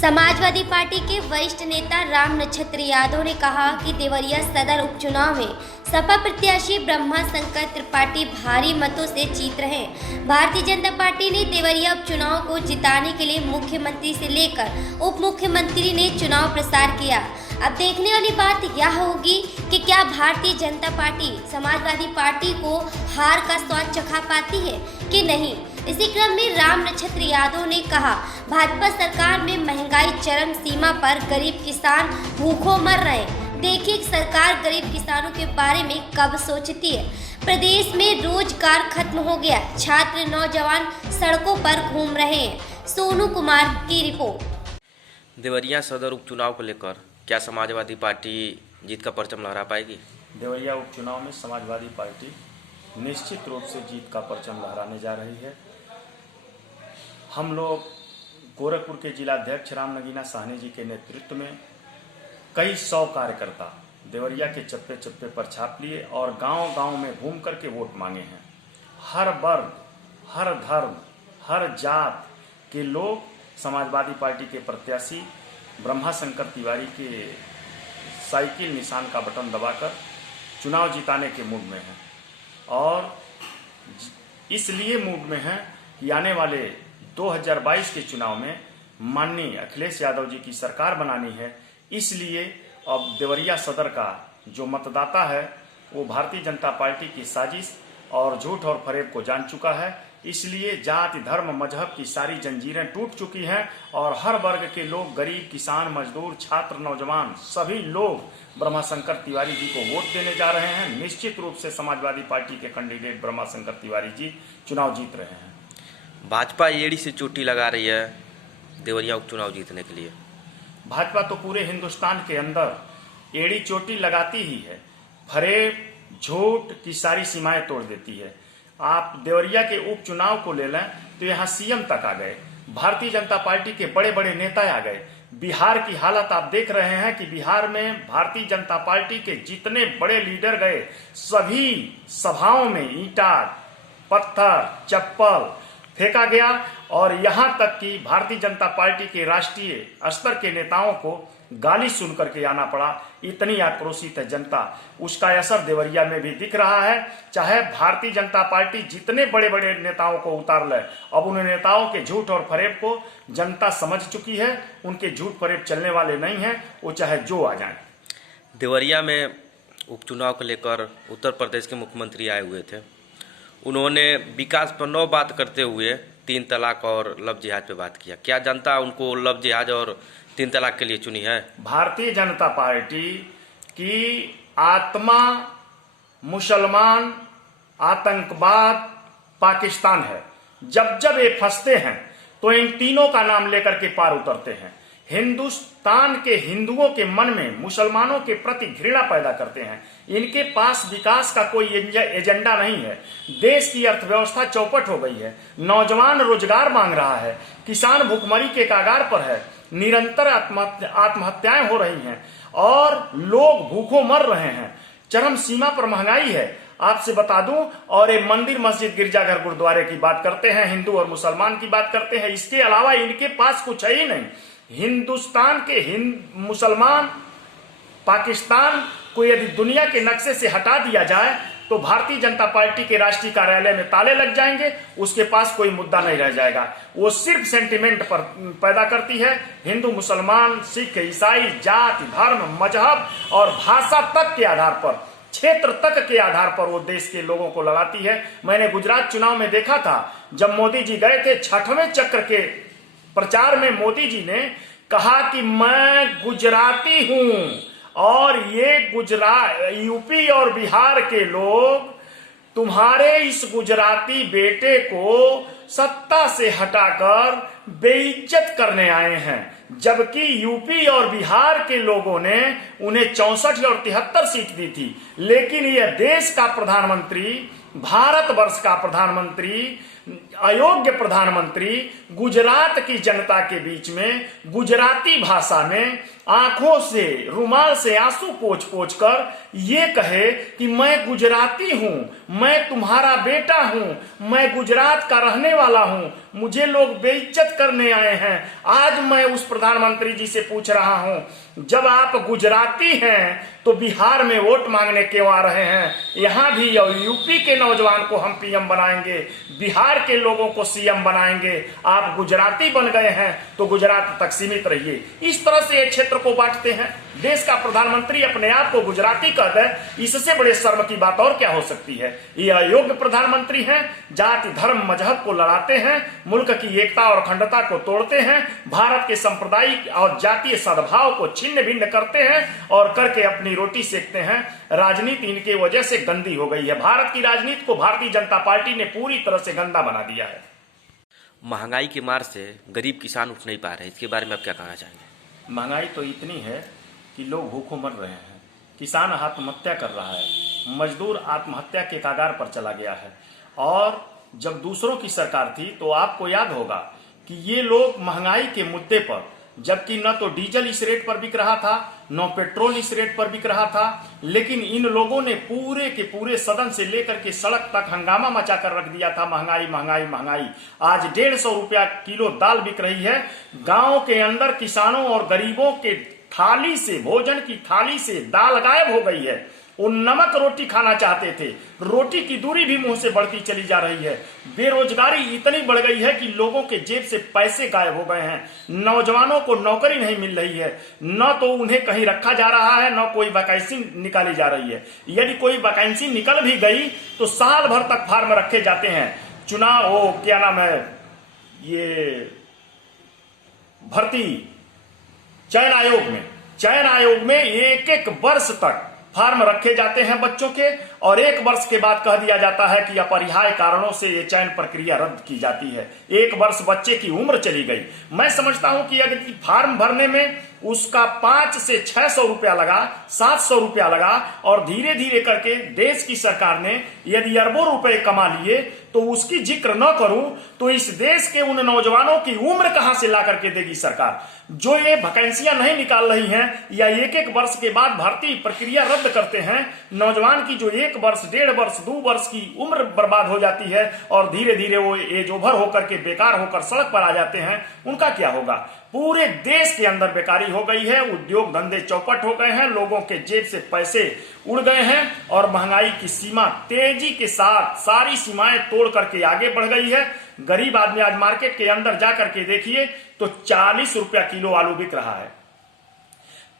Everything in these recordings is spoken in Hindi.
समाजवादी पार्टी के वरिष्ठ नेता राम नक्षत्र यादव ने कहा कि देवरिया सदर उपचुनाव में सपा प्रत्याशी ब्रह्मा शंकर त्रिपाठी भारी मतों से जीत रहे। भारतीय जनता पार्टी ने देवरिया उपचुनाव को जिताने के लिए मुख्यमंत्री से लेकर उप मुख्यमंत्री ने चुनाव प्रचार किया। अब देखने वाली बात यह होगी कि क्या भारतीय जनता पार्टी समाजवादी पार्टी को हार का स्वाद चखा पाती है कि नहीं। इसी क्रम में राम नक्षत्र यादव ने कहा, भाजपा सरकार में महंगाई चरम सीमा पर, गरीब किसान भूखों मर रहे हैं। देखिए सरकार गरीब किसानों के बारे में कब सोचती है। प्रदेश में रोजगार खत्म हो गया, छात्र नौजवान सड़कों पर घूम रहे हैं। सोनू कुमार की रिपोर्ट। देवरिया सदर उपचुनाव को लेकर क्या समाजवादी पार्टी जीत का परचम लहरा पाएगी? देवरिया उपचुनाव में समाजवादी पार्टी निश्चित रूप से जीत का परचम लहराने जा रही है। हम लोग गोरखपुर के जिलाध्यक्ष राम नगीना साहनी जी के नेतृत्व में कई 100 कार्यकर्ता देवरिया के चप्पे चप्पे पर छाप लिए और गांव-गांव में घूम करके वोट मांगे हैं। हर वर्ग, हर धर्म, हर जात के लोग समाजवादी पार्टी के प्रत्याशी ब्रह्मा शंकर तिवारी के साइकिल निशान का बटन दबाकर चुनाव जिताने के मूड में हैं और इसलिए मूड में हैं कि आने वाले 2022 के चुनाव में माननीय अखिलेश यादव जी की सरकार बनानी है। इसलिए अब देवरिया सदर का जो मतदाता है वो भारतीय जनता पार्टी की साजिश और झूठ और फरेब को जान चुका है। इसलिए जाति धर्म मजहब की सारी जंजीरें टूट चुकी हैं और हर वर्ग के लोग, गरीब किसान मजदूर छात्र नौजवान सभी लोग ब्रह्मा शंकर तिवारी जी को वोट देने जा रहे हैं। निश्चित रूप से समाजवादी पार्टी के कैंडिडेट ब्रह्मा शंकर तिवारी जी चुनाव जीत रहे हैं। भाजपा एड़ी से चोटी लगा रही है देवरिया उपचुनाव जीतने के लिए। भाजपा तो पूरे हिंदुस्तान के अंदर एड़ी चोटी लगाती ही है, फरेब झूठ की सारी सीमाएं तोड़ देती है। आप देवरिया के उपचुनाव को ले लें तो यहाँ सीएम तक आ गए, भारतीय जनता पार्टी के बड़े बड़े नेता आ गए। बिहार की हालत आप देख रहे हैं कि बिहार में भारतीय जनता पार्टी के जितने बड़े लीडर गए सभी सभाओं में ईंटा पत्थर चप्पल फेंका गया और यहां तक कि भारतीय जनता पार्टी के राष्ट्रीय स्तर के नेताओं को गाली सुन करके आना पड़ा। इतनी आक्रोशित है जनता, उसका असर देवरिया में भी दिख रहा है। चाहे भारतीय जनता पार्टी जितने बड़े बड़े नेताओं को उतार ले, अब उन नेताओं के झूठ और फरेब को जनता समझ चुकी है। उनके झूठ फरेब चलने वाले नहीं हैं, वो चाहे जो आ जाए। देवरिया में उपचुनाव को लेकर उत्तर प्रदेश के मुख्यमंत्री आए हुए थे। उन्होंने विकास पर 9 बात करते हुए 3 तलाक और लव जिहाद पे बात किया। क्या जनता उनको लव जिहाद और 3 तलाक के लिए चुनी है? भारतीय जनता पार्टी की आत्मा मुसलमान, आतंकवाद, पाकिस्तान है। जब जब ये फंसते हैं तो इन तीनों का नाम लेकर के पार उतरते हैं। हिंदुस्तान के हिंदुओं के मन में मुसलमानों के प्रति घृणा पैदा करते हैं। इनके पास विकास का कोई एजेंडा नहीं है। देश की अर्थव्यवस्था चौपट हो गई है, नौजवान रोजगार मांग रहा है, किसान भूखमरी के कागार पर है, निरंतर आत्महत्याएं हो रही हैं और लोग भूखों मर रहे हैं। चरम सीमा पर महंगाई है। आपसे बता दूं, और एक मंदिर मस्जिद गिरजाघर गुरुद्वारे की बात करते हैं, हिंदू और मुसलमान की बात करते हैं, इसके अलावा इनके पास कुछ है ही नहीं। हिंदुस्तान के मुसलमान पाकिस्तान को यदि दुनिया के नक्शे से हटा दिया जाए तो भारतीय जनता पार्टी के राष्ट्रीय कार्यालय में ताले लग जाएंगे, उसके पास कोई मुद्दा नहीं रह जाएगा। वो सिर्फ सेंटिमेंट पर पैदा करती है। हिंदू मुसलमान सिख ईसाई जाति धर्म मजहब और भाषा तक के आधार पर, क्षेत्र तक के आधार पर वो देश के लोगों को लड़ाती है। मैंने गुजरात चुनाव में देखा था, जब मोदी जी गए थे 6वें चक्र के प्रचार में, मोदी जी ने कहा कि मैं गुजराती हूं और ये यूपी और बिहार के लोग तुम्हारे इस गुजराती बेटे को सत्ता से हटाकर बेइज्जत करने आए हैं। जबकि यूपी और बिहार के लोगों ने उन्हें 64 और 73 सीट दी थी। लेकिन यह देश का प्रधानमंत्री, भारतवर्ष का प्रधानमंत्री, अयोग्य प्रधानमंत्री गुजरात की जनता के बीच में गुजराती भाषा में आंखों से रुमाल से आंसू पोंछ पोंछ कर ये कहे कि मैं गुजराती हूं, मैं तुम्हारा बेटा हूं, मैं गुजरात का रहने वाला हूं, मुझे लोग बेइज्जत करने आए हैं। आज मैं उस प्रधानमंत्री जी से पूछ रहा हूं, जब आप गुजराती हैं तो बिहार में वोट मांगने क्यों आ रहे हैं? यहां भी यूपी के नौजवान को हम पीएम बनाएंगे, बिहार के लोगों को सीएम बनाएंगे। आप गुजराती बन गए हैं तो गुजरात तक सीमित रहिए। इस तरह से ये क्षेत्र को बांटते हैं। देश का प्रधानमंत्री अपने आप को गुजराती कह दे, इससे बड़े शर्म की बात और क्या हो सकती है? ये अयोग्य प्रधानमंत्री हैं, जाति धर्म मजहब को लड़ाते हैं, मुल्क की एकता और अखंडता को तोड़ते हैं, भारत के सांप्रदायिक और जातीय सद्भाव को छिन्न भिन्न करते हैं और करके अपनी रोटी सेकते हैं। राजनीति इनके वजह से गंदी हो गई है। भारत की राजनीति को भारतीय जनता पार्टी ने पूरी तरह से गंदा बना दिया है। महंगाई की मार से गरीब किसान उठ नहीं पा रहे, इसके बारे में आप क्या कहना चाहेंगे? महंगाई तो इतनी है कि लोग भूखों मर रहे हैं, किसान आत्महत्या कर रहा है, मजदूर आत्महत्या के कगार पर चला गया है। और जब दूसरों की सरकार थी तो आपको याद होगा कि ये लोग महंगाई के मुद्दे पर, जबकि न तो डीजल इस रेट पर बिक रहा था, न पेट्रोल इस रेट पर बिक रहा था, लेकिन इन लोगों ने पूरे के पूरे सदन से लेकर के सड़क तक हंगामा मचा कर रख दिया था, महंगाई महंगाई महंगाई। आज 150 रुपया किलो दाल बिक रही है। गांव के अंदर किसानों और गरीबों के थाली से, भोजन की थाली से दाल गायब हो गई है। वो नमक रोटी खाना चाहते थे, रोटी की दूरी भी मुंह से बढ़ती चली जा रही है। बेरोजगारी इतनी बढ़ गई है कि लोगों के जेब से पैसे गायब हो गए हैं। नौजवानों को नौकरी नहीं मिल रही है, न तो उन्हें कहीं रखा जा रहा है, न कोई वैकेंसी निकाली जा रही है। यदि कोई वैकेंसी निकल भी गई तो साल भर तक फार्म रखे जाते हैं। चुनाव हो, क्या नाम है, ये भर्ती चयन आयोग में एक एक वर्ष तक फार्म रखे जाते हैं बच्चों के, और एक वर्ष के बाद कह दिया जाता है कि अपरिहार्य कारणों से ये चयन प्रक्रिया रद्द की जाती है। एक वर्ष बच्चे की उम्र चली गई। मैं समझता हूं कि अगर फार्म भरने में उसका 500 से 600 रुपया लगा, 700 रुपया लगा, और धीरे धीरे करके देश की सरकार ने यदि अरबों रुपए कमा लिए तो उसकी जिक्र न करूं तो इस देश के उन नौजवानों की उम्र कहां से ला करके देगी सरकार? जो ये वैकेंसियां नहीं निकाल रही हैं या एक एक वर्ष के बाद भर्ती प्रक्रिया रद्द करते हैं, नौजवान की जो 1 वर्ष, 1.5 वर्ष, 2 वर्ष की उम्र बर्बाद हो जाती है और धीरे धीरे वो एज ओवर होकर के बेकार होकर सड़क पर आ जाते हैं, उनका क्या होगा? पूरे देश के अंदर बेकारी हो गई है, उद्योग धंधे चौपट हो गए हैं, लोगों के जेब से पैसे उड़ गए हैं और महंगाई की सीमा तेजी के साथ सारी सीमाएं तोड़ करके आगे बढ़ गई है। गरीब आदमी आज मार्केट के अंदर जाकर के देखिए तो 40 रुपया किलो आलू बिक रहा है।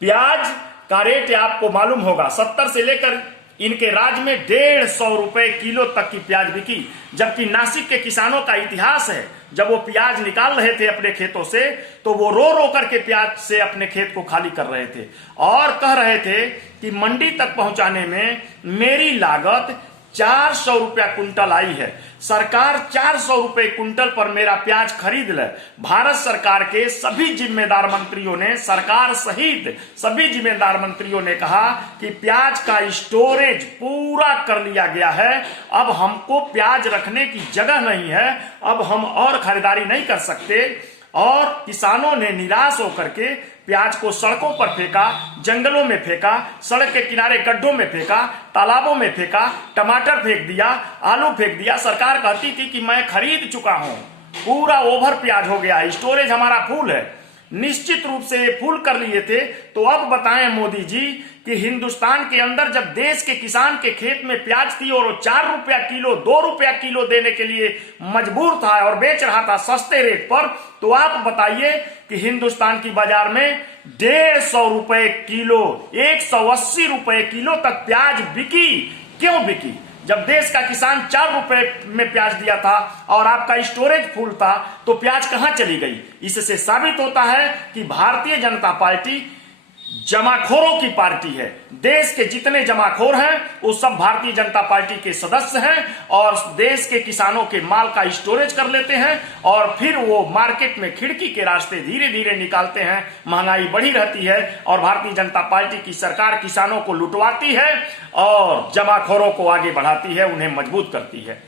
प्याज का रेट आपको मालूम होगा, 70 से लेकर इनके राज्य में 150 रुपए किलो तक की प्याज बिकी। जबकि नासिक के किसानों का इतिहास है, जब वो प्याज निकाल रहे थे अपने खेतों से तो वो रो रो करके प्याज से अपने खेत को खाली कर रहे थे और कह रहे थे कि मंडी तक पहुंचाने में मेरी लागत 400 रुपया कुंटल आई है। सरकार 400 रुपए कुंटल पर मेरा प्याज खरीद ले। भारत सरकार के सभी जिम्मेदार मंत्रियों ने, सरकार सहित सभी जिम्मेदार मंत्रियों ने कहा कि प्याज का स्टोरेज पूरा कर लिया गया है, अब हमको प्याज रखने की जगह नहीं है, अब हम और खरीदारी नहीं कर सकते। और किसानों ने निराश होकर के प्याज को सड़कों पर फेंका, जंगलों में फेंका, सड़क के किनारे गड्ढों में फेंका, तालाबों में फेंका, टमाटर फेंक दिया, आलू फेंक दिया। सरकार कहती थी कि मैं खरीद चुका हूं, पूरा ओवर प्याज हो गया, स्टोरेज हमारा फुल है। निश्चित रूप से फुल कर लिए थे। तो अब बताएं मोदी जी कि हिंदुस्तान के अंदर जब देश के किसान के खेत में प्याज थी और वो 4 रुपया किलो, 2 रुपया किलो देने के लिए मजबूर था और बेच रहा था सस्ते रेट पर, तो आप बताइए कि हिंदुस्तान की बाजार में 150 रुपए किलो, 180 रुपए किलो तक प्याज बिकी। क्यों बिकी? जब देश का किसान 4 रुपए में प्याज दिया था और आपका स्टोरेज फुल था तो प्याज कहां चली गई? इससे साबित होता है कि भारतीय जनता पार्टी जमाखोरों की पार्टी है। देश के जितने जमाखोर हैं वो सब भारतीय जनता पार्टी के सदस्य हैं और देश के किसानों के माल का स्टोरेज कर लेते हैं और फिर वो मार्केट में खिड़की के रास्ते धीरे धीरे निकालते हैं। महंगाई बढ़ी रहती है और भारतीय जनता पार्टी की सरकार किसानों को लुटवाती है और जमाखोरों को आगे बढ़ाती है, उन्हें मजबूत करती है।